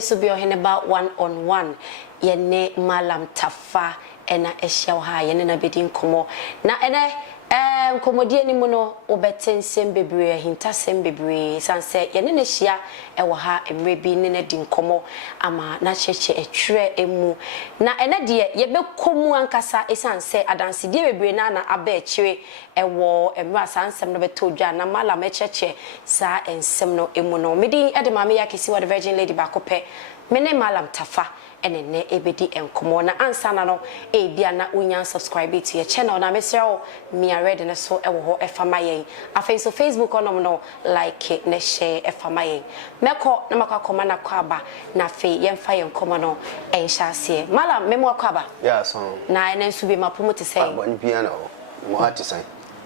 so be oheneba one on one yene Malam Tafa ena ehia ha yene na bedi nkomo na ene komodie ni mu no obetensem bebre hintasem bebre sanse yene na hia ewo ha emre bi ne na di nkomo ama na cheche etwere emu na ene de ye bekomu ankasa esanse adanse die bebre na na aba ekire ewo emra sansem no betodwa na Malam echeche sa ensem no emu no medi ede mame yakisi wa the Virgin Lady bakope mene Malam Tafa enene ebedi enkomo na ansana no ebia na unya subscribe to your channel na mesrao me ready na so ewo ho efamayen afen so Facebook onom no like na share efamayen meko na makakoma na kwaba na fe yemfa yenkomo no enhyase Malam memo kwaba yeah so na enen so be mapomo te say bon bia na mo ati sai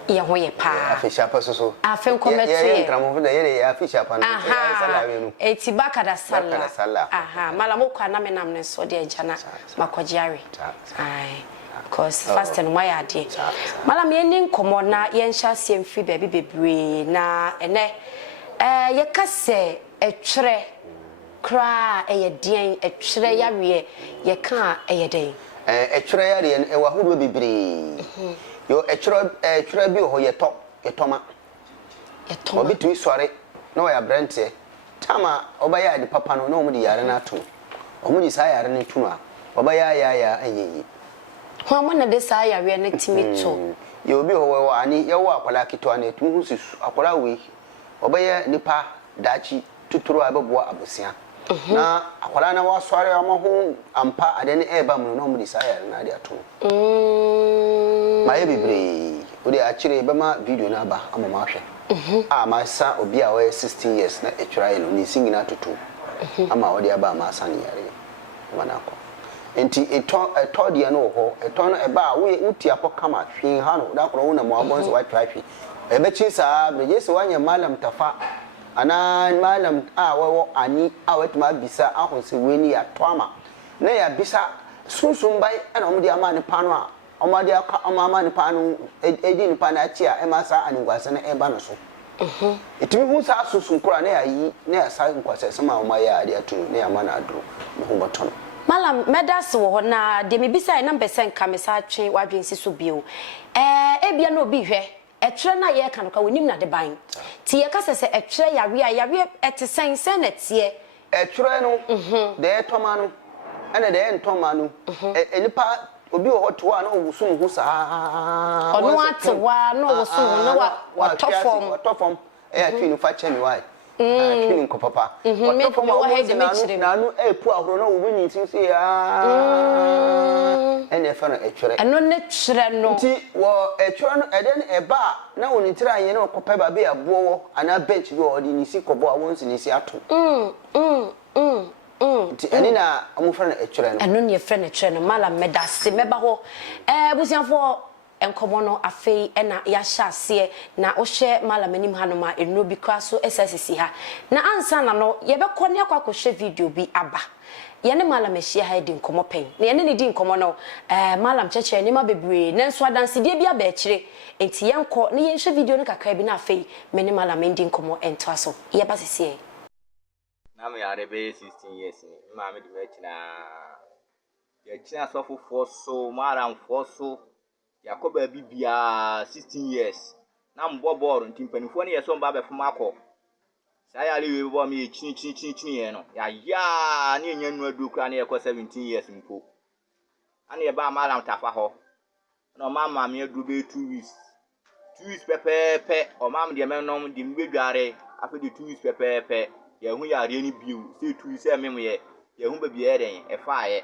ye ho ye pa afisha pa so afen kometu ye ntramo da ye afisha pa no ya sala we no etibaka da sala aha Malam okwa na menam ne so de jana makojiare ai because fast and why ade Malam ye nin komo na ye nhya se mfi ba bi bebre na ene ye kase etwere kra eye den etwere yawe ye ka eye den etwere yare e wa hodo bebre yo etwere bi ho ye toma obi tu sore no ya brente tama obaya adi papa no mu di yare na to omudi sa yare ne tunu a obaya ya ayeyi ho mo na de sa yare ne timito yo bi ho we ani ye wo akwala kito na etum hu sisu akwala we obaya nipa dachi tuturu abeboa abosia na akwala na wa sore amaho ampa ade ne eba mu no mu di sa yare na ade ato maye bibre odi akire bema video na ba amama hwe ma sa obi a we 16 years na etwira no ni singina tutu ama odi aba ma sa ne yare manako enti eto de no ho eto no eba a we uti akokama hwe ha no da koro wo na mo abonso wa twahwe ebe chi sa beje se wanya Malam Tafa ana Malam a wo ani a wetuma bisa ahonse we ni ya toama na ya bisa sunsun bai ana mo de ama ne pano a omade aka amama ne panu edi ne pana achia e masa aningwase na eba no so etimi hu sa susun kura na yayi na ya sa nkwase sama omaye ade atu na ya mana adro ne ho boton Malam medas wo na de me bisa na mbese nka me sa twe wadwensi so bio ebia na obi hwe etwere na ye kan ka wonim na de ban ti ye ka sese etwere yare etesen na tie etwere no de etoma no ana de entoma no enipa obi o hotwa na owusun hu saa onu atwa na owusun na wa tofom atwinu fa chemi wai atwinu nko papa tofom wa he de na anu epu ahoro na obi ni sisi ene fa na etwere eno ne twere no nti wo etwere no eden eba na woni tira anye na okopa ba be abowo ana bench bi o di ni si kobo a wonsi ni si ato eni na amufra na etwere no eno ne frɛ ne twere no Malam medase meba ho busianfo enkomo no afei ena ya hyase na wo hwe Malam anim hanoma eno bi kra so SSC ha na ansa na no ye be kɔ ne akwa hwe video bi aba ye ne Malam ahia ha di nkomo pen na ye ne di nkomo no Malam cheche ne ma bebre na nso adanse die bi aba akire enti ye nkɔ ne ye hwe video no kakra bi na afei me ne Malam ndi nkomo ento aso ye ba sese I'm a 16 years. Mammy, the chance of so, Madam Fosso, Jacoba Bibia 16 years. Now, Bob Born, Timpany, 20 years on Baba from Marco. Say, I live with me, chin, ya, near no do cranny 17 years in Pope. And about Madam Tafaho. No, Mamma, me do be 2 weeks. 2 weeks pepper, or Mamma, the man on the midgare after the 2 weeks pepper. Ya hu ya re ni biu say tu say me ye hu ba bia den e fa ye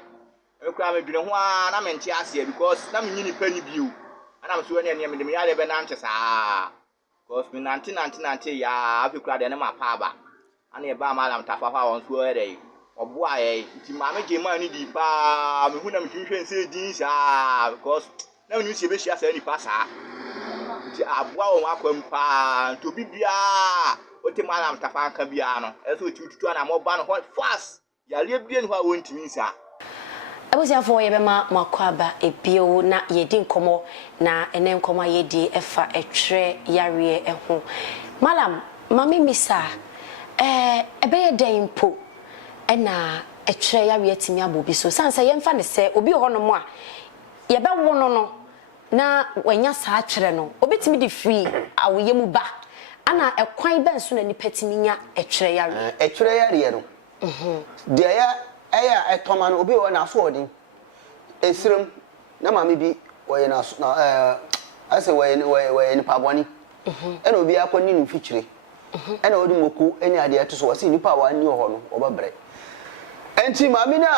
e kra me dwene ho a na me nche ase because na me nyini pa ni biu ana me so ne ne me ya le be na nche saa because me nante ya afi kra de ne ma pa ba ana e ba Malam Tafa fa won so e dey obo aye nti ma me ge ma ni di pa me hu na me hwehwe say din saa because na me ni se be hia saa ni pa saa nti aboa won akwam pa to bibia ote Malam Tafa kan bia no eso tutu na mo ba no fast ya le bia no ha wontimi nsa abusiafo ye be ma makwaba ebio na ye di nkomo na ene nkomo ye di efa etwere yare eho Malam mami misa ebe ye den po ena etwere ya we atimi abobi so sansa yemfa ne se obi ho no mo a ye be wo no na wanya saa atwere no obetimi de free awoye mu ba ana ekwan ben so na nipa timi nya etwere ya we etwere ya re no de ya aya etoma no obi wo na so odin esirem na mama bi wo na so na ase wo ni paboni ena obi akoni no fikyire ena odi moku eni ade ato so wase nipa wa ani ho no obabre enti mama na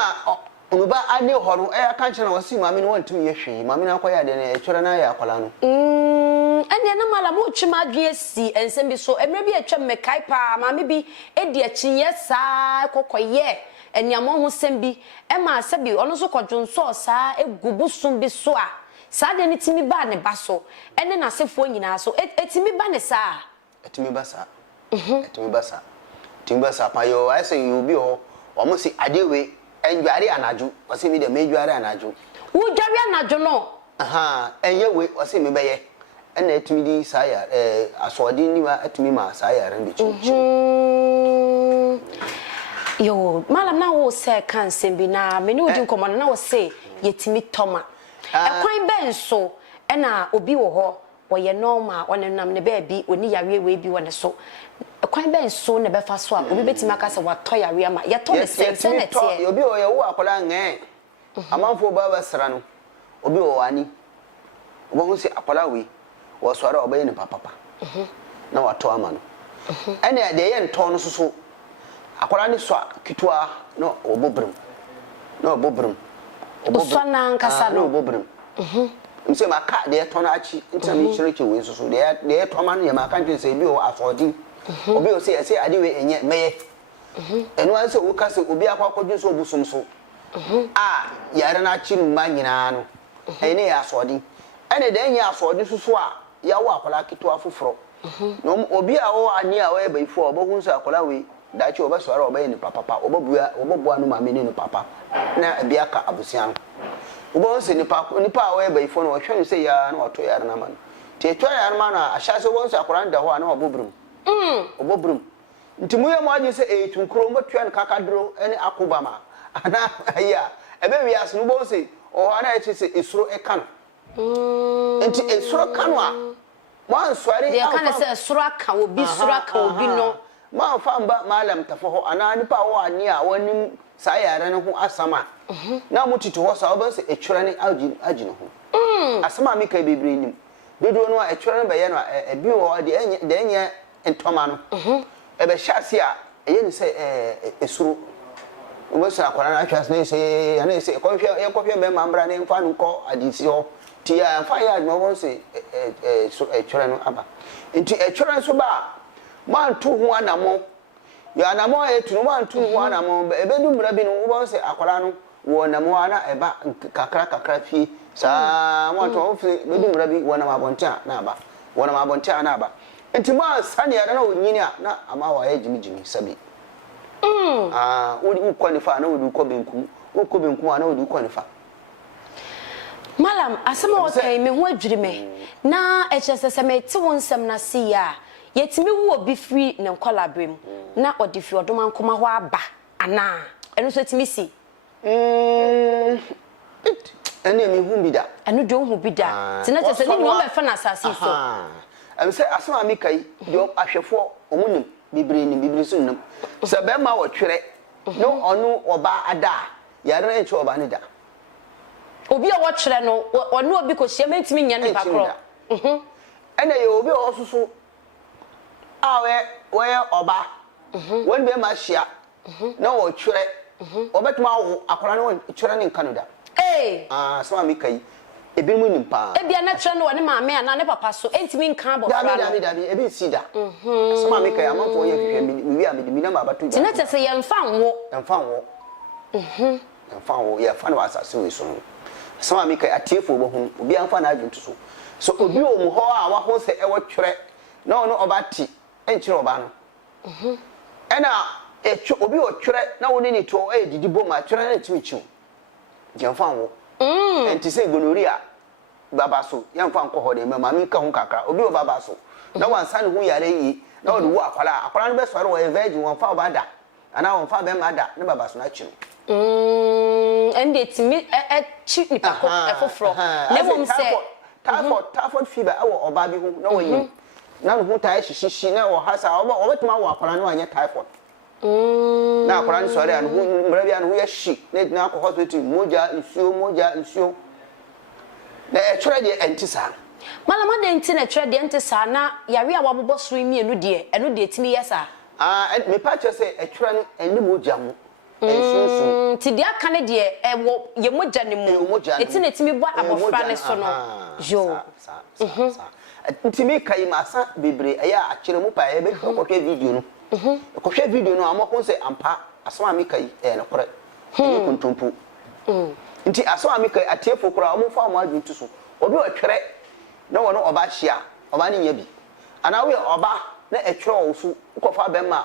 onuba ani ho no e aka nche na wase mama no wantum ye hwe mama na akoya de na etwere na ya akwala no ene na mala mo twema adwe si ensem bi so emre bi atwa mekai pa mama bi edi achi yesa kokoye eniamo ho sem bi e ma se bi ono so kodwonso sa egubusum bi so a sa de ni timi ba ne ba so ene na sefo nyina so etimi ba ne sa etimi ba sa etimi ba sa timi ba sa pa yo I say you bi o omo si adewe enjuare anaju wase mi de mejuare anaju wo dware anaju no enye we wase mi beye ena etimi di sa ya asodi ni wa etimi ma sa ya ran bi chichi yo malam na wo se kan sembi na me ni odi nkomo na wo se yetimi toma ekwan ben so ena obi wo ho wo ye normal onenam ne ba bi oni yare we bi wona so ekwan ben so ne be fa so a obi betimi aka se wa to yare ama ye to ne sense na tie obi wo ye wo akola nge amanfo ba ba sra no obi wo ani wo hu se akola we wo so ara obaye ne papa na wa to ama no ena de ye nto no so akola ni so kitwa no obobrum so na nkasa no obobrum mse maka de to na achi ntami chireke we so de to ma no ye maka ntwe se bi o afodi obi o se ade we enye meye eno an se wo ka se obi akwakodun so obusum so yare na achi nu ma nyina no ene ya afodi ene de enye afodi so a ya wo akola kitwa foforo no obi a wo ani a wo e bai fo obo hu so akola we dachi oba so ara oba ye ni papa obobua no ma me ni papa na bia ka abusia no obo se nipa a wo e bai fo no hwe no se ya na oto ya na ma no te etwa ya na ma na ahya se wo so akora nda ho a na obobrum ntimu ye mo aje se etunkro mo twa kaka dro ene akobama ana aya ebe wi as no bo se o ana echi se esuro eka no enti esuro ka no a mo answare de ka na se esuro aka obi suro aka obi no ma famba malam tafaho ana nipa wo ani a wani sa yare no ho asama na mutito ho sa oba se etwere ne agi no ho asama mi kai bebre nim dodo no a etwere ne be ye no ebi wo de enye entoma no ebe hyase a eye ni se esuru obo sa akwara na atwas ne se ya ne se kofie be mambra ne mfa no ko adisi ho ti ya mfa ya no wo se etwere no aba enti etwere so ba man tu hu anamo ya anamo etu man tu hu anamo ebe du mra bi no wo se akwara no wo namo ana eba kakra fi sa mo to ofi be du mra bi wo na mabonta na aba wo na mabonta na aba enti ma sane ya na onyini a na ama wa ye jimi sabi odi kwanifa na odi ko benkum ana odi kwanifa malam asema o kai me ho adwiri me na echese me ti won nsem na si ya yetimi wu obi free ne kwalabrem na odi fi odoma nkoma ho aba ana eno so timi si ene mi hu bida eno de hu bida tina tese ni no be fa na asase so am say asema mi kai de ahwefo omunim bibiri so nnam se be ma wo twere no onu oba ada yare na eche oba ne da obi a wo twere no onu obi ko hia mentimi nya ne pakro ene ye obi osusu we oba won be ma hia na wo twere obetuma wo akora no twere ne Canada so mi kai ebi mu nimpa ebia na twere no ne maame ana ne papa so entimi nka bo fra no da ebi sida so mi kai amanfo ye hwehwe mi wi amedi mi na ma batu tina tese ye mfa nwo ye fa no asase we so so mi kai atiefo bo hu obi amfa na adwunto so obi o mu ho a wa ho se e wo twere na ono obati enkyere oba no ena obi o twere na woni ni to didi bom a twere na timichiw gemfa wo enti se gonoria baba so yamfa nko ho de mama mi ka ho kakra obi o baba so na wansa ne ho yare yi na o wo akwala no be sore wo virgin won fa obada ana won fa be ma da ne baba so na chi no and it me chi ni pa ko efofro ne wom se typhoid fever awo oba bi hu na wayi na no hu tai hihihhi na wo hasa obetuma wo akwara no anya typhoid na akwara no sori an hu mra bia no hu ya hyi na ko hospital moja nsuo na etwere de entisa malama de enti na etwere de entisa na yare a wabobo so mienu de eno de timi yesa me pa che say etwere no eni moja mo ensunsun ti dia kan de ewo ye moja ne mu eti na timi bo abofra ne so no jo ntimi kai masa bebre eya akire mu pa e be hwehwe video no hwehwe video no amoko se ampa asoma mi kai e no kore ni kuntumpu nti asoma mi kai atiefo kora omo fa omo adwuntu so obi otwere na wono oba hia oba ne nya bi ana we oba na etwere wo so ukofa bema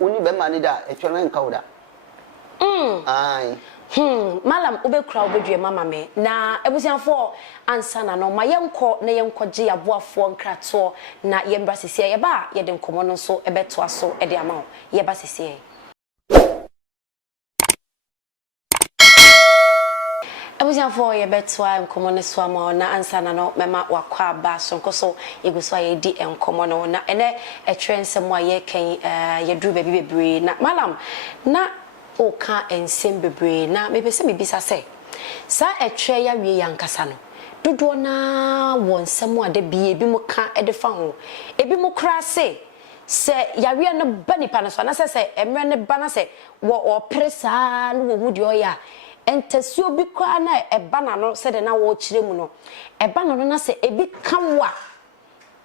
oni bema ne da etwere na nka wo da ai malam obekura obedwe mama me na ebusianfo ansa na no mayenko na yenkoje yaboafo nkrato na yembra sesie ye ba ye de nkomo no so ebeto aso e de ama ye ba sesie ebusianfo ye beto nkomo no so ama na ansa na no mema wakwa ba so nkoso yeguso ye di nkomo no na ene etwensem a ye kan ye duru baby bebre na malam na oka ensem bebre na mepese mebisa se sa etwe ya wie yankasa no dodo na wonsem ade bie bi mu ka ede fa ho ebi mu kra se yawe no ba nipa no so na se emre ne ba na se wo opresa no wo hu de oya entasuo bi kwa na eba na no se de na wo kire mu no eba no na se ebi ka wa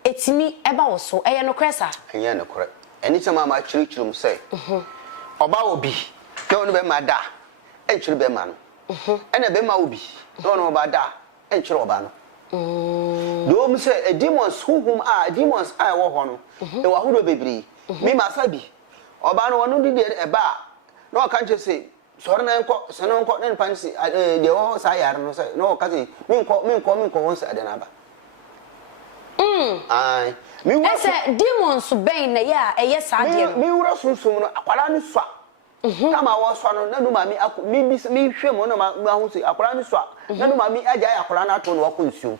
etimi eba wo so eye no kresa eye no kre eni chama ma kire mu se oba obi ke onu be ma da enchiri be ma no ena be ma obi no no ba da enchiri oba no do mu se demons hum demons wo ho no e wa hodo bebiri mi ma sabi oba no wono di e ba no kan che se sori na enko se no enko na pansi de wo sa yare no se no ka se mi nko won se ade na ba ai mi wo ese demons ben na ya eye sa de mi wura sunsum no akwara ni swa kama wo swa no nanu mami mi hwem no ma hu se akwara ni swa nanu mami agya akwara na to no wo konsuo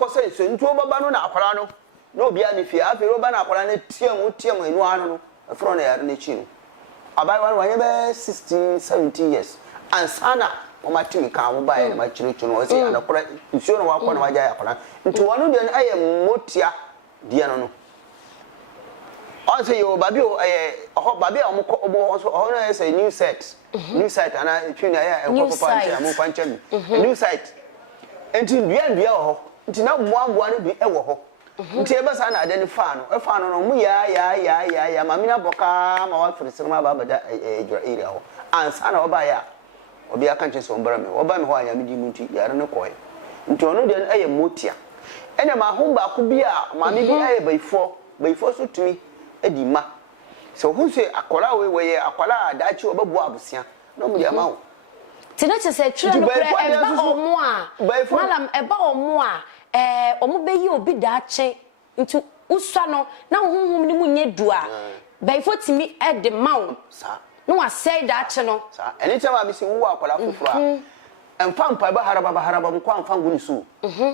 wo se se ntuo baba no na akwara no na obi ani fi afi roba na akwara na tiam enu ano no afro na yare na chi no abai wan be 16 17 years ansana o matimi ka mo ba ye ma chiruchu no wo se anakwara nsuo no wa kwa na wagya akwara nti wono de aye motia dia no on say yo babi babi omo so no say new site ana twina ya papa am panchem new site enti dua ho enti na mmoa no bi wo ho enti e basa na ade ni fa no mu ya mami na boka ma wa firisir ma baba da ejura area ho ansa na oba ya obi aka nche so mbara me oba me ho anya me di munti yare ne koy enti onu de aye motia ene ma ho ba ku bi a mami bi aye baifo so tumi edima so hu se akola we akola adachi obabu abusia no mu dia ma wo tinache se twere no pre eba omo a malam eba omo a omo be yi obi daache ntu uswa no na honhom ni mu nye dua baifo timi ede ma wo sa no wa say daache no sa anytime am se wo akola foforo a emfa mpa ba haraba mko amfa nguni su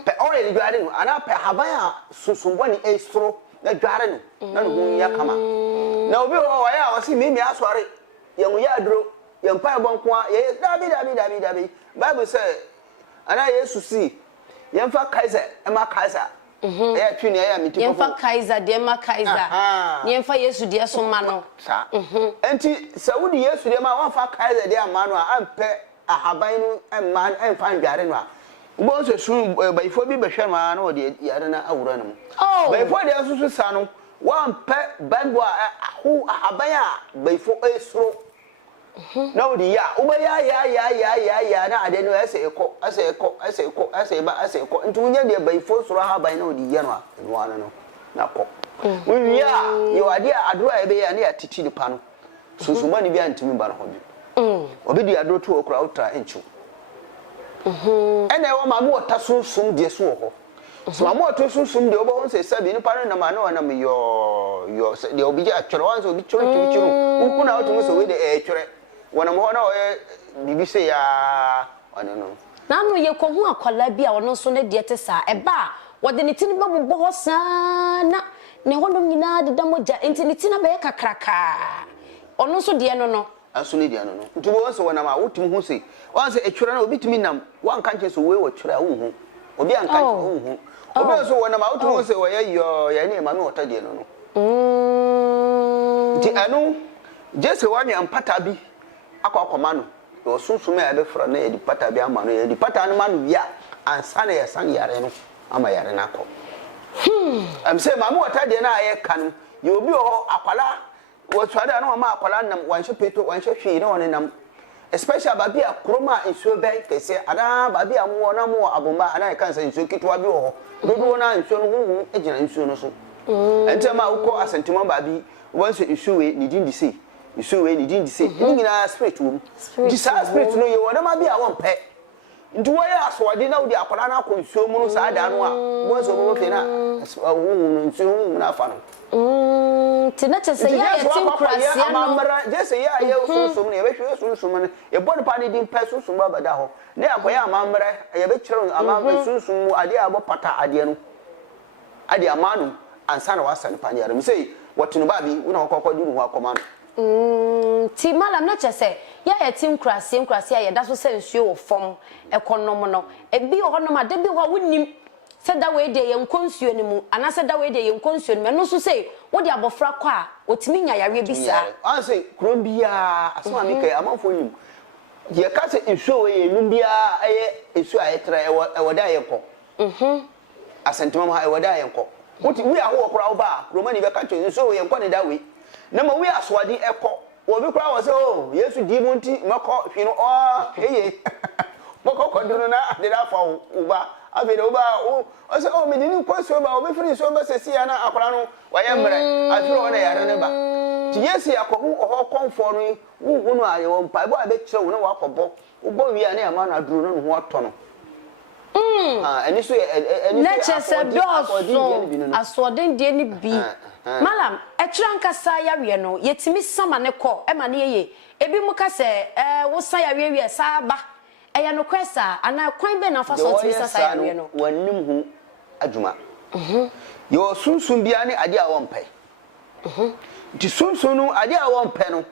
pe already dware no ana pe haban a susumbo ni estro na dware no na no ya kama na obi ho ya wasi mimi asware yemu ya adro yempa bonko a ye dabi bible say ana yesu si yemfa kaiser ema kaiser ya twini ya mitipo yemfa kaiser de ema kaiser yemfa yesu de so ma no sa enti saudi yesu de ma wonfa kaiser de ama no a ampe ahaban no emman emfa dware no a bo so su baifo bi behwe ma na ode yare na awura no baifo de asusu sa no wan pe banbo hu ahaban a baifo esro na ode ya uba ya na ade no ase eko ntu nya de baifo soro ahaban na ode ya no a no ana no na ko wi ya yo ade adura ebe ya na ya titi dipa no susuma ni bi antimi ba no ho bi obi di aduro to okura ultra enchu ene wo ma mo taso sum de so ho so amo to sunsum de obo say sabi ni pare na ma na me yo de obi ja twere wan so obi twere twere unku na otu so we de twere wona mo na o bibi say ya ono no na no ye ko hu akwala bi a ono so ne de te sa eba wode ne tini babo ho sana ne honom nyina de damoja enti ne tina be kakraka ono so de no aso ne de no ntubo won so wona ma wotum hu say wan say etwere na obi timi nam wan kanche so we wo twere wo hu obi an kanche wo hu obi so wona ma wotum hu say wo ye yo ye ne ma me wota de no ti anu jese wani ampata bi akwa no yo sunsume ya be fra na ye di pata bi ama no ye di pata no ma no wi a ansa na ye san yare no ama yare na akọ am say ma me wota de na aye kan yo obi o akwala wo twada na ma akwala nam wanhwe peto wanhwe hwe na woni nam especially babi akroma nsuo bai kese ada babi amu na mu aboma ana kan say nsuo kitwa bi ho dodo na nsuo no hu ejina nsuo no so entema ukọ asentima babi wanso nsuo we ni din di say nsuo we ni din di say ni nyina spirit wo di sa spirit no ye wona ma bi a won pe nti wo ye aswade na wo di akwala na akọ nsuo mu no sa da no a wo so bo fe na wo nsuo na afa no tina chese ya yetim krasia no jese ya ye sunsun ne be hwe sunsun ne e body pa ne din pa sunsun ba bada ho ne akoya amamra ye be kire amamra sunsun mu ade abo pata ade no ade amanu ansa na wasa ne pa ne yare mi sei watunu ba bi una kokko di nu akoma no ti malam na chese ya yetim krasia ye da so se nsuo wo fom ekonom no e bi ho no ma de bi ho wonim se da we de ye nkonsuo ni mu ana se da we de ye nkonsuo ni no so say wo de abofra kwa a otimi nya yare bi sa an say krom bia asoma mi kai amanfo nim ye ka se nsuo we ye num bia aye esu aye tra e woda ye nko asentima ma e woda ye nko wuti wi aho okra wo ba romani be ka cho nsuo we ye nko ne da we na ma wi aswade eko obi kra wo se o yesu di mu nti mako hwi no eye mako koduru na de da fa wo ba afede oba o se o medini kwaso ba obi firi so ba sesi ya na akwara no waye mre afiro na yare ne ba ti yesi akohu oho konfo no wu no aye won pa bo abe kire wo na wakobo ubo wi ya na ma na duru no ho oto no eni so eni so asoden die ni bi malam etran kasa ya we no yetimi sama ne ko e ma ne ye ebi mu ka se wo sa ya we sa ba eya no kwesa ana kwan be na fa so timi sa ya we no wanim hu adwuma yo sunsun bia ne ade a won pai ti sunsun no ade a won pai no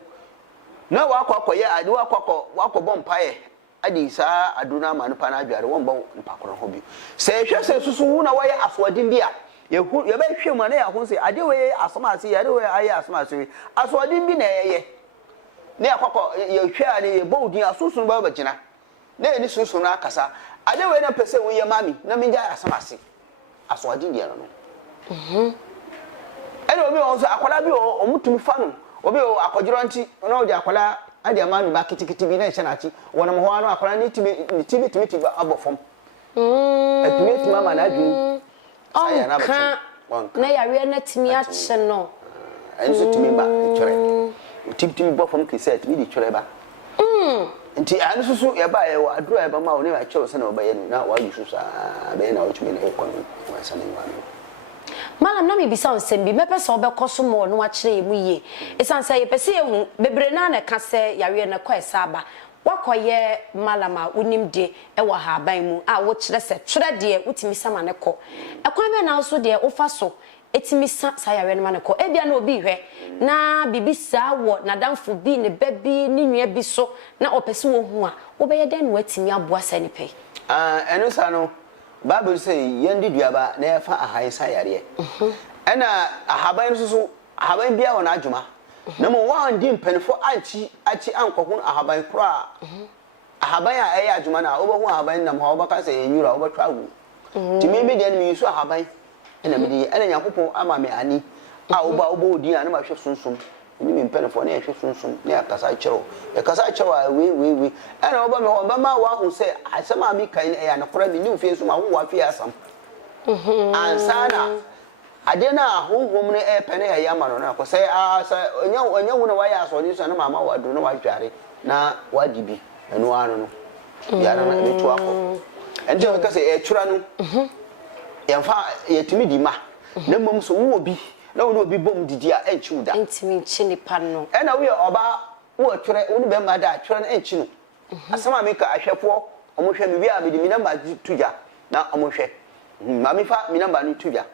na wakwakoye ade wakobọ mpae ade sa aduna ma no pa na adware won ba mpakoro ho bi se hwe se susu hu na waye asodin bia ye be hwe ma na ya ho se ade we asomase ade we aye asomase asodin bi na yeye ne akwakọ ye hwe ane ye bowdin asusun ba ba gina na eni susun na akasa ade we na pese wo ye mami na menja asomase asodin bia no ene obi won so akwala bi o mutumi fa no obi o akojiro nti na o di akwala ade amanu ba kitikiti bi na hye na chi wona mo ho anu akwala ni timi abofom etumi ama na adwini saya na na yare na timi a che no enso timi ba twere timi bofom kise timi di twere ba nti anu susu ye ba ye wa adura ye ba ma oni ba che o se na o ba ye na wa yusu sa be na o tumi na ekono wa sa na wa malam na me bisa onsem bi mepese obekoso mo no akire mu ye esanse ye pese ye hu bebre na na ka se yare na kwa esaba wakoye malama unim de e wa ha ban mu a wo kire se twere de utimi sama ne ko ekwan be na so de ufa so etimi sa yare na ne ko e bia na obi hwe na bibisa wo na danfo bi ne babi ne nua bi so na opese wo hu a wo be ye den no atimi aboa sa ne pe eno sa no Bible say yendi duaba na efa ahan sa yare ena ahaban susu ahaban bia wona adwuma na mo wan di mpanifo achi ankokun ahaban kura ahaban a eya adwuma na obo hu ahaban na mo obaka say enyura obetwa wu timi bi de mi yusu ahaban ena mi di ena yakopon ama me ani a obo odi ana ma hwe sunsun ni mi mpanifo na hwe sunsun na akasa kyerɛw akasa kyerɛw we ana oba me oba ma wa hu se asema mi kan e ya na kora mi ni mfie so ma wo wa fie asam ansana ade na honhom ne e pene ya ya ma no na ko se onya hu na wa ya so ni so na mama wa do na wa dware na wa dibi enu anu no ya na be to akọ ende o ka se e twura no yɛmfa yɛtumi di ma na mmom so wo obi na wo obi bom didi a enchi wo da ntimi nchi nipa no ɛna wo yɛ oba wo twere wo be ma da twere na enchi no asama me ka ahwɛfo ɔmo hwɛ me wi a me di mi number tuja na ɔmo hwɛ ma me fa mi number no tuja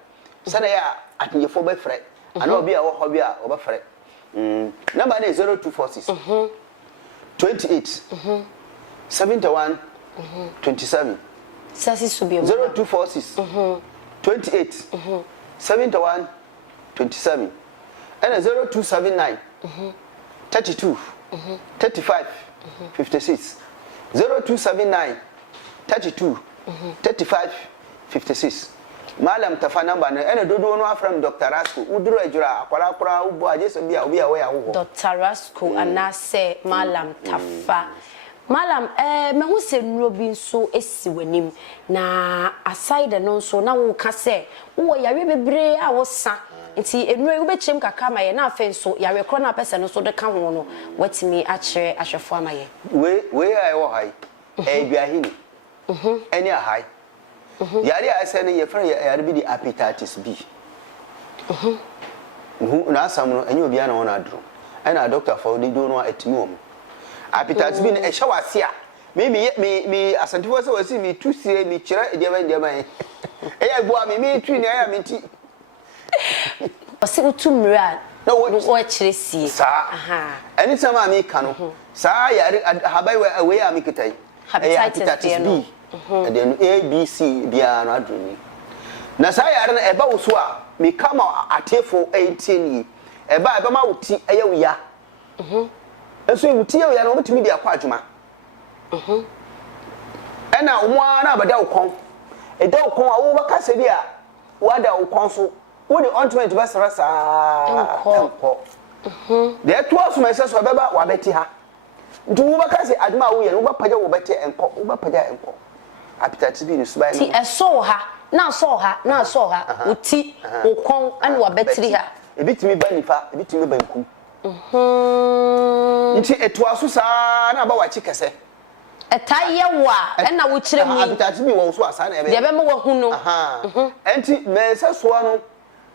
sɛna ya atnyefo be frɛ ana obi a wo hɔ bi a wo be frɛ number na 0246 28 71 27 sasi subi 0246 28 71 27 and 0279 32 35 56 0279 32 35 56 Malam Tafa number and dodo no from Dr. Rasco uduro ejura akwara akwara ubo ajeso bia obi a wo ya wo Dr. Rasco anase Malam Tafa Malam me hu se nuro bi nso esi wanim na aside no nso na wo ka se wo yare bebre a wo sa nti enuro wo bechem kaka ma ye na afen so yare kro na pese no so de ka ho no watimi a kire ahwefo amaye we ai wo hai e duahini eni a hai yare a se ne ye fra yare bi di hepatitis B na asam no enye obi a na wona adro ena doctor for di do no atimi wo hepatitis B e hye wase a me asantifo se wasi me tusie me kire edema e ya bo a me twi ne ya me ti osi utumra no wo kire sie aha anytime am ka no sa yare habai we am kitai hepatitis B and then A B C bia no adruni na sa yare na eba wo so a me kama atefo 18 yi eba ma wuti eye wo ya eso wuti eye wo ya no mutimi dia kwa adwuma ena wo na abada wo kon eda wo kon a wo baka se bia wada wo kon so wo the ultimate best rasa enko de to aso me se so beba wa beti ha nti wo baka se adwuma wo ye wo bapaja wo beti enko wo bapaja enko hepatitis B ni subai ti eso ha na so ha uti okon ane wa betri ha ebitimi ba nifa ebitimi ba nkum nti eto aso sa na ba wa chikese etaye wa na wo kire mu hepatitis B wo so asa na ebe de be me wo hu no enti me se so no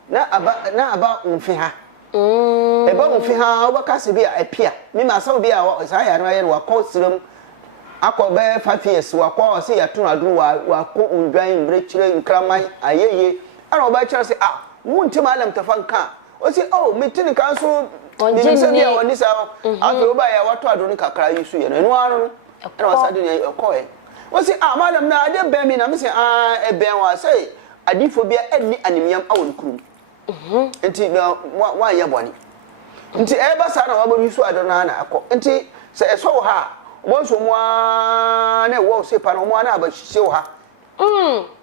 na aba unfi ha eba unfi ha wo baka se bi a epia me ma sa obi a sa ya na ye wa konsiram akobe 5 years wa kwa se ya tun aduru wa ko undwan mbrechire nkraman ayeye ana oba kire se wo nti Malam Tafa nka o se metini kan so ni se bia woni sa afi oba ya wato aduru kakra yisu ye no enu anu ana wasade ne okoe o se Malam na ade ben mi na me se ben wa se adifo bia eni animyam awon kurum enti wa ya boni enti eba sa na wa bo yisu aduru na akọ enti se eso ha monso moa na wo se pa no moa na abahye wo ha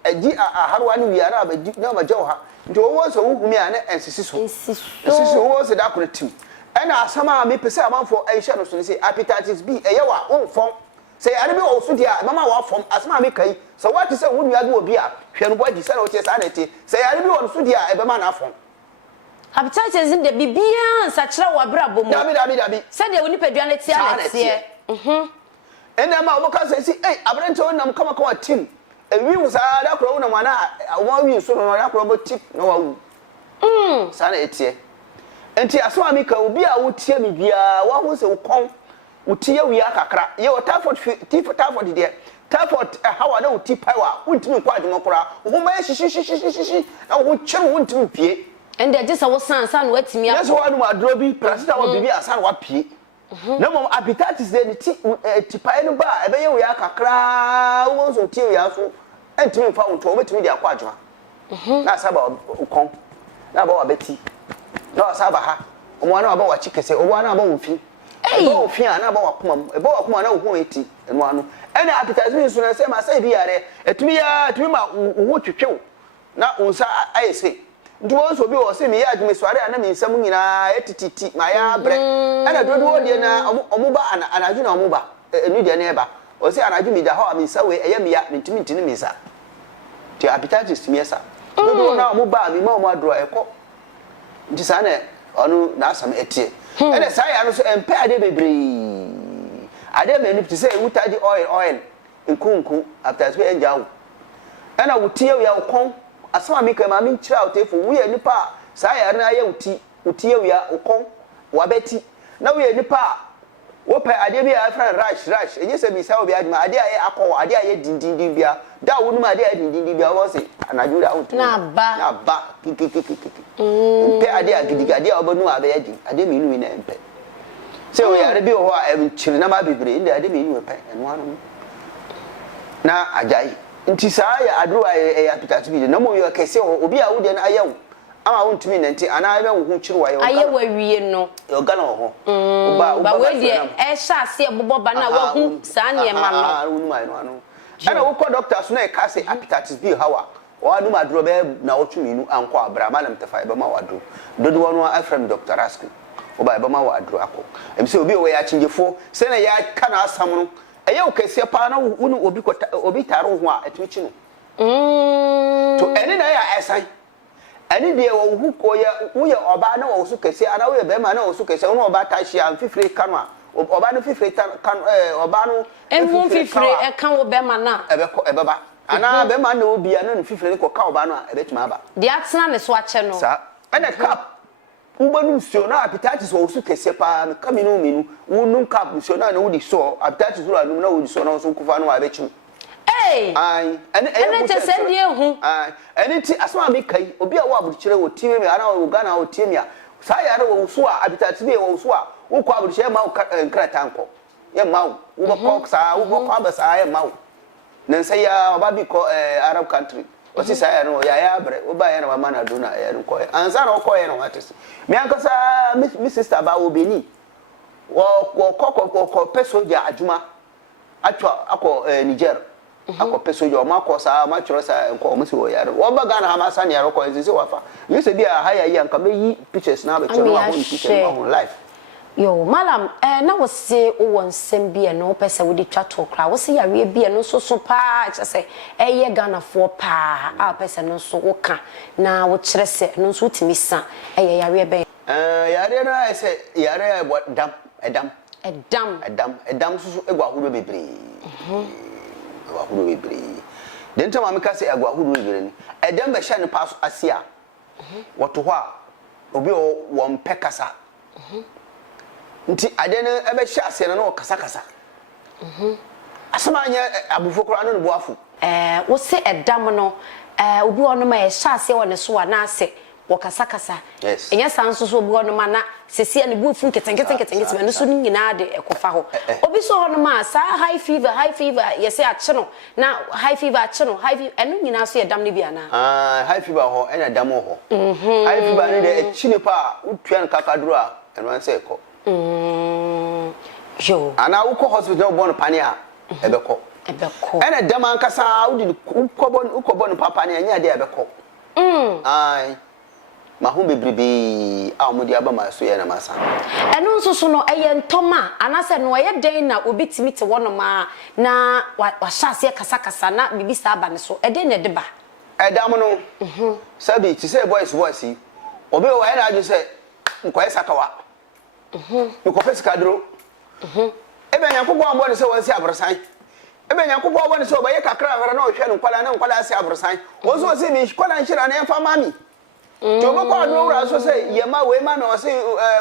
agi aharwa ne wi ara abagi na ma jawo ha nti wo so wo humi a na ensisi so wo se da koretim ena asama me pese amanfo aisha no so ne se hepatitis B eyewa wo fon se are bi wo so dia mama wo fon asama me kai so what say wo nua bi obi a hwe no body se na wo tie sa na tie se are bi wo so dia e be ma na fon hepatitis in de bibia nsa kire wa brabo mu dabi se de woni padua na tie na tie ena ma oboka say si abrante wonam kama kwa tim ewi wusa da kro wonam ana wa wi so no da kro bo tip na wa wu sana etie enti aso amika obi a wotie mi bia wa hu se wukon wotie wi akakra ye o typhoid de typhoid hawa na wuti paiwa wontimi kwa adwuma kora wo ma shishi na wo kyere wontimi pie ende je sa wo sansa no watimi yes wa no adro bi prasita wa bibi asan wa pie na mom hepatitis de ti pai no ba ebe ye wo ya kakra wo so tie ya so entimi fa wonto obetimi de akwa adwuma na saba ukon na ba wa beti na saba ha omo na ba wa chikese omo na ba wo fi eba wo fi na ba wa kuma eba wa kuma na wo eti eno anu ena hepatitis so na se ma sai bi yare etimi ma wo twetwew na unsa ayese nduwo so bi wo se mi ya adwuma sware ana mi nsam nyina etititi ma ya bre ana dodo de na omo ba anaju na omo ba enu de na eba o se anaju mi da ho mi nsa we eye mi ya ntimi ntini mi sa ti hepatitis mi esa dodo na omo ba mi ma omo adro eko nti sa na onu na asam etie ene sa ya no so empe ade bebre ade me ni say wutaji oil nkunku hepatitis be enjawo ena wutie ya ukon asama mi ka ma mi nkyira otefo wo ye nipa saa yare na ye uti ewia ukon wabeti na wo ye nipa wo pe ade bi a friend rush enye se bi sa obi adima ade aye akọ ade aye dindindin bia da wo numa ade aye dindindin bia wo se anaju da utu na ba pe ade agidiga ade obonu abe adi ade mi nu na empe se o yare bi ho a emchiri na ma bebre inde ade mi nu pe eno anu na ajai nti saa ya aduru aye apitatu bi na mo yo kese obi a wo de na ayewo ama wo ntumi nante ana abe wo hu kyiri wa yo aye wa wie no yo gana ho ba we de e sha ase bobo ba na wa hu saa ne ma no unu mai no anu ana wo ko doctor so na e ka se hepatitis B hawa wa anu ma duro be na wo twumi nu anko abra ma na mtefa be ma wa duro dodo wono afrem Dr. Rasco oba be ma wa duro akọ em se obi we ya chinjefo se na ya kana asam no eye wo kese pa na unu obi taro ho a etumi no to eni na ya esan ani de wo hu ko ye wo ye oba na wo su kese ana wo ye be ma na wo su kese wo oba ta hia fifire kanu a oba no fifire kan oba no enfu fifire e kan wo be ma na ebe ba ana be ma na obi ana no fifire ko ka oba no a ebe tuma ba de atena ne so ache no sa ana cap ubanu msio na hepatitis wo su kese pa ka minu wo nun cap msio na wo di so hepatitis wo anu na wo di so na wo su kufa no abe chim ai ene te send ye hu ai ene ti asma me kai obi a wo abuchire wo tiwe me ana wo Ghana wo tie me a saa yare wo so a hepatitis be wo so a wo ko abuchire ma wo nkrata nko ye ma wo wo ko saa wo ko abasa ye ma wo nan sai ya oba bi ko Arab country o si saa yare wo ya bre wo ba yare ma mana do na yare ko ansa na wo ko yare watese me ankasa mi sister ba wo beni wo ko peso ja adwuma atwa akọ Niger akọ peso jo ma ko sa ma choro sa ko mo si wo yare wo ba Ghana ha ma sa ne yare ko nzi se wafa you say bia ha ya yi anka me yi pictures na be choro ma ho picture ma ho life yo malam na wo se o won sem bia no pese wo di twa to kra wo se yare bia no so pa che se eye Ghana fo pa a pese no so wo ka na wo kire se no so timi sa eye yare be yare na se yare edam so egwa hudo bebre egwa hudo bebre den tama me ka se egwa hudo bebre ni edam be hye ne pa asia woto ho a obi wo mpekasa nti ade ne ebe hye asia no kasa asama anya abufo kora no boafu wo se edam no obi ono ma hye asia wo ne so wa na ase wakasa enya sanso so obi ono ma na sesi ane bufu nketenkete no so nyina de ekofa ho obi so ono ma sa high fever yesi ache no na high fever eno nyina so yedam ne bia na high fever ho ena dam ho high fever ne de echine pa utua nkakaduro a eno anse eko yo ana uko hospital bon pane a ebeko ena dam ankasa udi ukobon papa ne anya de ebeko ai ma hu bebrebe a omudi aba ma so ye na masa eno nso so no eye ntoma anase no eye den na obi timite wono ma na wa hyase kasa na bibi sa aba ne so ede ne de ba edam no sabi ti say boys obi o ye na aju say nkoye sakawa nko pesika duro ebe nyankogbo ambo ne say won si abrosan ebe nyankogbo ambo ne say obaye kakra ara na ohwe no kwala na nkwala si abrosan won so say mi kwala nhyira na emfa mami to bako adu wura so say yema we ma na o say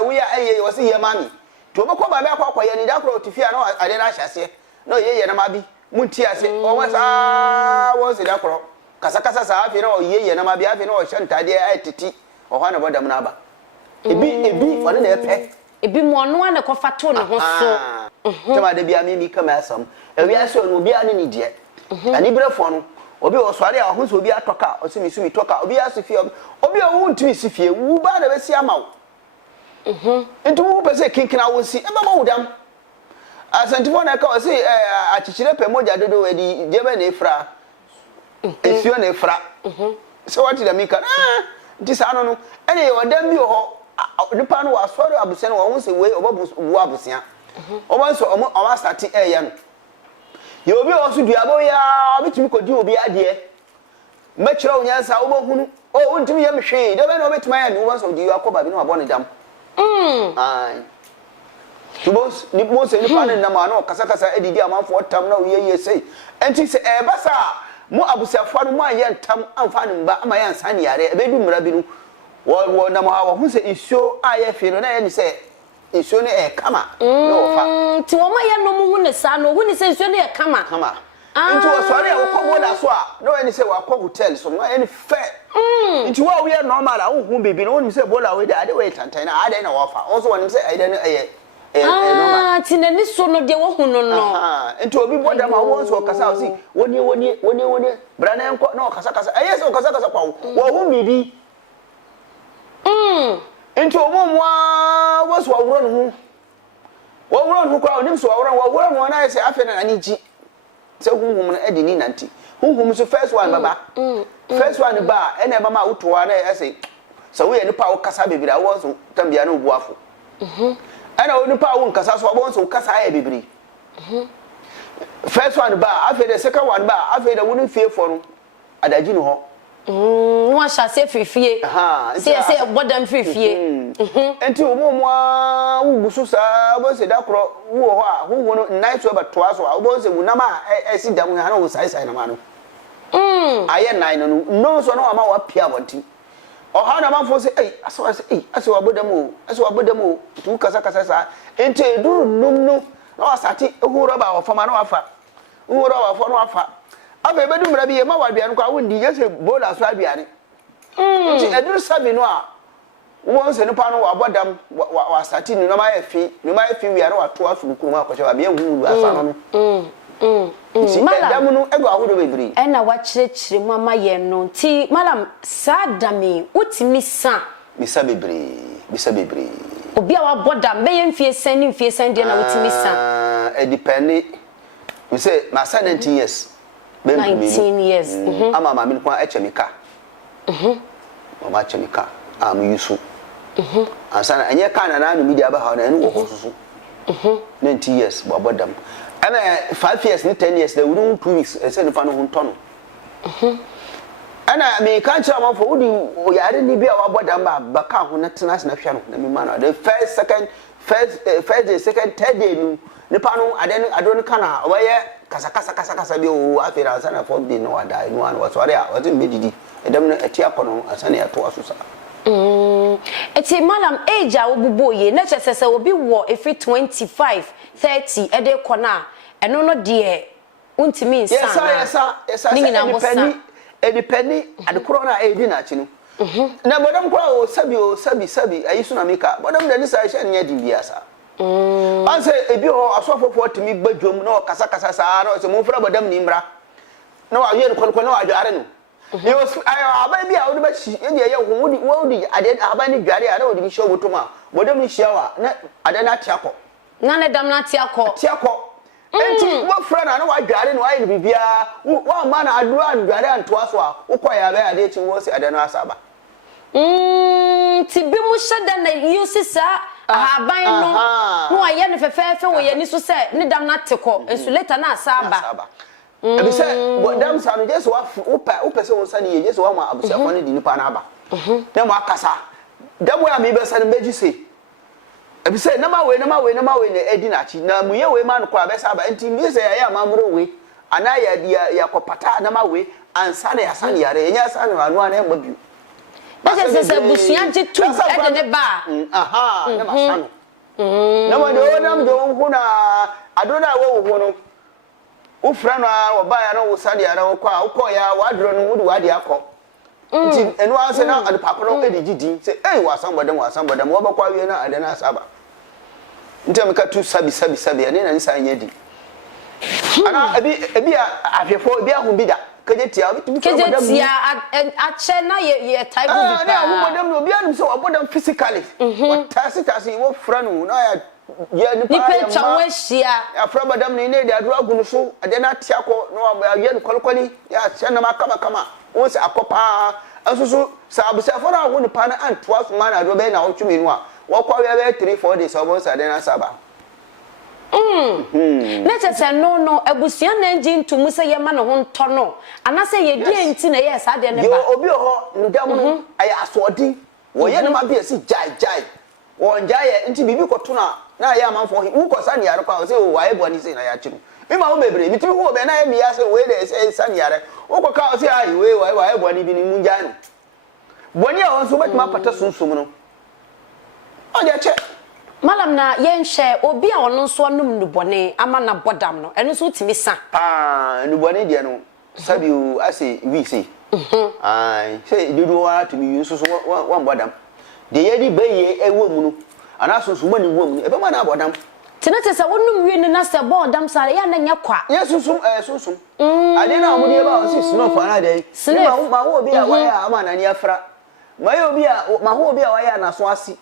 we ya aye o say yema mi to bako ba be akwa ye ni da kro otifia na ade na hyase na ye na ma bi munti ase o wa sa wo say da kro kasa sa afi na o ye na ma bi afi na o hyantade ai titi o ha na bodam na aba ebi wale na epe ebi mo no na ko fato ne ho so tema de bia mi kama asam ewi aso no bia ne ni de ani brefo no obi o sware a ho so obi atoka o se mi sumi toka obi asifie obi o wu ntimi sifie wu ba na be si ama wo ntu wu pese kinkina wo si e ba ma wudam asantifo na ka o se achichire pe moja dodo we di jebe na efra efio na efra so what did amika nti sa no ene ye wadam bi ho nipa no wa sware abusia no wo se we obabu abusia oba so o start ye no ye obi o so duabo ya obetimi kodi obi ade mechira onyansa obohunu o ntimi ye mhwe de be no obetimi ya mi wo so di akoba bi no abone dam ai tubos ni mo se ni pa na ma no kasa edidi amanfo tam na ye sei enti se e basa mo abusiafo no mo aye ntam amfa ne mba ama ya nsa ne yare ebedu mra bi no wo na mo ha wo hu se isuo aye fi no na ye ni se isuo ne e kama no fa ti wo ma ye no mu hu ne sa no hu ni se isuo ne e kama nti wo sori a wo ko bola so a no ye ni se wa ko hotel so no ye ni fe nti wo we normal a wo hu bibi no wo ni se bola we da ade we tantan na ade na wo fa also wo ni se ade ne normal tinani so no de wo hu no no nti obi boda ma wo so kasa o si woni brana enko na kasa aye se kasa kwa wo hu bibi nti omomwa wo so awuro no hu kwa onim so awuro no na se afi na aniji se hunhum na edi ni nanti hunhum so first one baba first one ba ene ba ma utowa na ese so we nipa wo kasa bebira wo so tambia na obuafo ana wo nipa wo nkasa so wo so kasa ya bebiri first one ba afi the second one ba afi the woni fie fo no adaji no ho wa sha se frifie se bodam frifie enti omomwa wugusu sa bo se dakro wo ho a huhu no night so batoa so a bo se munama esi dam ha no sai na ma no aye nine no so no ama wa pia bonti o ha na manfo se ase wa bodam o tu kasa sa enti eduru num na wasati ehuro ba wo fama na wafa ehuro ba fo na wafa afa ebedu mra bi ye ma wa bia no kwa wondi je se bola so abia ne nti eduru sabi no a wo se nipa no abodam wa sati ni no ma efi wi ara wa to afu kuru ma kwache ba bia hu asa no madam no ego ahodo bebiri na wa kirechire mu ama ye no nti madam sadami utimi sa bisa bebiri obi a wa bodam be ye mfie san ni mfie san de na utimi sa depend we say my son 19 years 19 years ama ma min kwa echemika mama echemika am yusu asana enye kana na no media ba ha na enu wo susu 19 years bodam ana 5 years ni 10 years the within 2 weeks say no fa no huntono ana me kan cha man for udi yare ni bia wa bodam ba ka ho na tena na hwe no na me man the first day second third day no ni pa no adon kana waye kasa bi o afira asana for day no ada no an was ware a was medidi edam no eti akono asana ya to asusa eti madam age a obuboye na chesese obi wo efi 25 30 ede kona eno no de untimi nsa yes edepending adekoro na edi na chi no na bodam kwa o sabi ayisu na mika bodam de nisa hye nya di biasa anse ebi ho asofofo timi gbadwom na kasa sa na so mo fra bodam ni mra na wa ye no na wa dware no yo aba bi a wo ba chi e de ye wo di ade aba ni dware a na wo di show botoma bodam ni shiawa na ade na tiako na ne dam na tiako enti wo fra na wa dware no ayi bibia wa ma na adura dware antoa so a wo koya ba ade chi wo si ade no asaba ti bi mu shada na yusisa ahaban no aye ne fefefe wo ye ni so se ne dam na teko insulator na asaba ebi se bodam sa no je so wa upa se won sa ne ye je so wa ma abusiafo ne di nipa na aba na mo akasa dam wa mi be sa ne beji se ebi se na ma we na edi na chi na muye we ma no kwa be sa ba enti mi se ya amamro we ana ya kopata na ma we ansa na ya san yare nya san no anu ana mabiu na se busuan je tu e de ba na ma san na ma de onam de hu na adona wo hu no wo fra no wo ba ya no wo sade ya no kwa wo ko ya wadro no wo wade akọ nti enu ase na adepako no edigidi se wasan bodam wo ba kwa wie na ade na asaba nti ameka tu sabi ane na nsa anya di ana ebi afefo ebi ahun bi da kejetia ache na ye type bi na wo bodam no obi anu se wo bodam physically what tasi wo fra no na ya ni pa ya afra bodam ni ne de aduru agunu so ade na tiako no ya ni kolkoli ya chena makama won se akopa asusu sabusiafo na wo ni pa na antoa so ma na do be na wo twemi no a wo kwa we 3-4 days obo sa de na saba na chese no abusua na nji ntumu se ye ma no ho nto no anase ye die nti na ye sa de ne ba yo obi ho ndam no aye asodi wo ye ne ma bi esi jai wo njaye nti bibi koto na ye amanfo hu ko sa ne yare kwa se wo waye boni se na ya chiru me ma wo bebre mi timi wo be na e mi ya se we de se san yare wo ko ka o se ai we wa e boni bi ni mu nja no boni a won so betima pata sunsum no o je che malam na yenhwe obi a ono so anum nubone ama na bodam no eno so timi sa nubone de no sabi o ase wi se ai say dudu wa to mi yusu so wan bodam de yedi baye ewo mu no ana so so mani wo mu e be ma na bodam tinate sa wonum wi ni na se bodam sa ya na nya kwa yesusum susum ade na omo de ba o si snow fa na de ma wo bi a wa ya ama na ni afra ma yo bi a ma ho bi a wa ya na so asi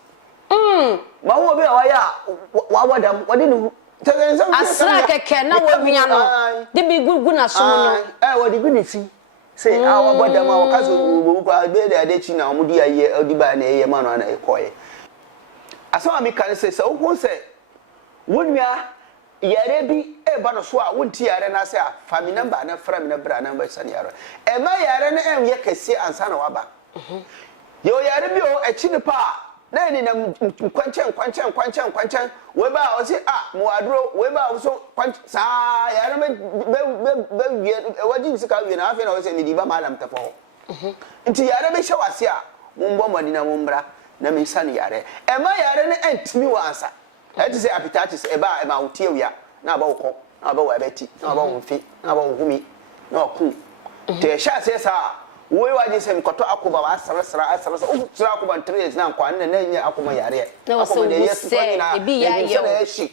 ma wo bi a wa ya wa bodam wodi ni asra keke na wo hia no de bi gugu na so no wodi gu ni si say awa bodam awa kaso wo kwa be de ade chi na omo di aye odi ba na eye ma no na e koye aso mi kan say so who say wonua yare bi e ba no so a wonti yare na say family number na fra mi na bra na ba san yare e ma yare na em ye kese ansa na waba yo yare bi o e chi ni pa na ni na kwanchan we ba o say mo aduro we ba o so sa yare be wajin sika wi na afi na o say ni di ba malam tafo nti yare be hwase a mo mbo mani na mo mbra na me san yare e ma yare na entimi wansa e ti say appetitis e ba e ma wotie wia na ba wokọ na ba wa beti na ba wonfi na ba wohumi na oku te sha say sa we waje sem koto akoba wa asra o tsira akoba 3 years na kwa na nya akoma yare akoma de yes na bi ya ye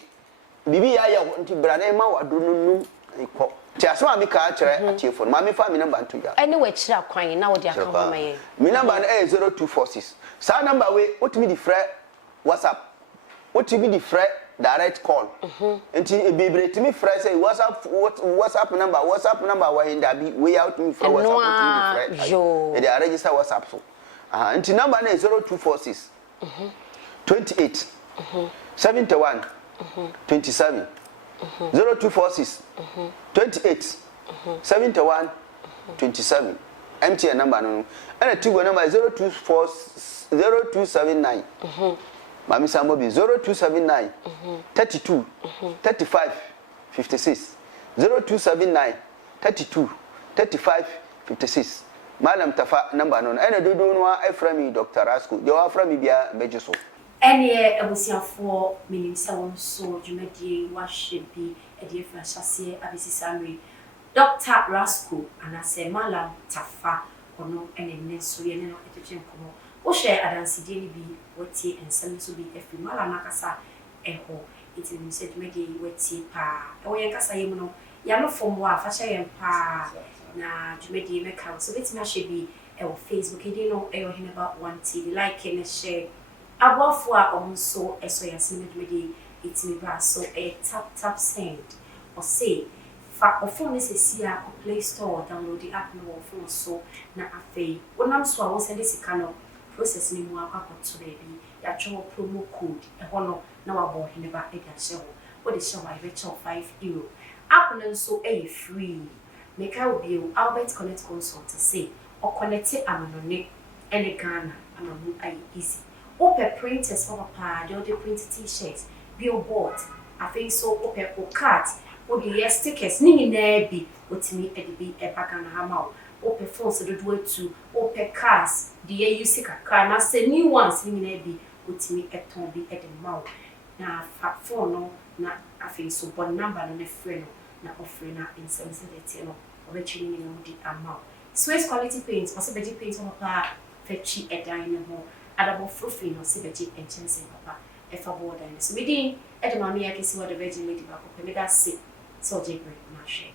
bibi ya ye nti brane ma wadununu iko ti aso ami ka kire atiefo ma mi fa mi number nto ya ene wa kira kwan na wo de aka ho maye mi number na 0246 sa number we otimi di frɛ WhatsApp otimi di frɛ direct call nti ebebre timi frɛ say WhatsApp number wa hinda bi we out me frɛ WhatsApp otimi di frɛ e dey register WhatsApp so nti number na 0246 28 71 27 0246 28 71 27 MTN number no and Tigo number 0279 Mami Samobi 0279 32 35 56 0279 32 35 56 Madam Tafa number no and dodo no Efremi Dr. Rasco you Efremi bia bejiso ene abusiafo minimsa won so dwumadie wahwebi ede fra hyase abisisamre Dr. Rasco anase Malam Tafa ono ene ne so ye ne no etete nkomo wo share adansidie ni bi wotie ensem so bi efi Malam akasa eho iti ni se dwumadie wotie pa ewo yen kasa yemu no ya no fom wa fa hye yen pa na dwumadie meka so beti na hye bi ewo Facebook edi no eyo hinaba 1TV like and share abofo a onso eso yasime dwumadie itimi ba so tap send or say fa phone sesi a Play Store download the app no phone so na afei wonam so a won send sika no process ni mu akwakoto baby ya chowo promo code e hono na wabo hineba e ga hye ho wo de hye ho I bet €5 app no so free make I obi o Albert Connect Consult say o connect amanone ene Ghana amamu ai easy open printers for papa the print t-shirts billboard I think so open o card o the stickers ni na bi otimi edibi e baka na hama open phones do to open cars the use kakra na say new ones ni na bi otimi eton bi edema na phone no na I think so bon number no free no na offer na in sensitivity no originally no di amount Swiss quality paints possibility paints on papa fetchi edan no adabo frufi no sebeji enchanse papa efa border so within edema me akisi what the virgin lady ba ko me da se so je break na share